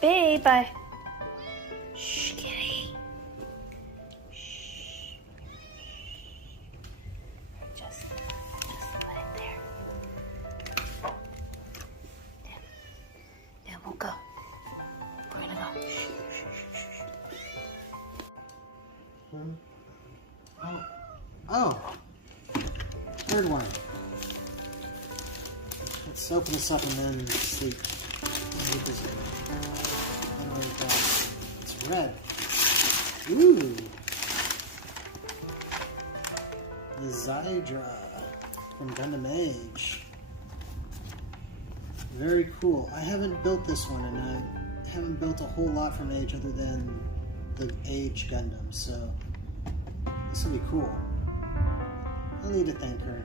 Babe, Shh, kitty. Shh. Just put it there. And we'll go. We're gonna go. Oh, third one. Let's open this up and then sleep. It's red. Ooh. The Zydra from Gundam Age. Very cool. I haven't built this one, and I haven't built a whole lot from Age other than the Age Gundam, so this will be cool. I'll need to thank her.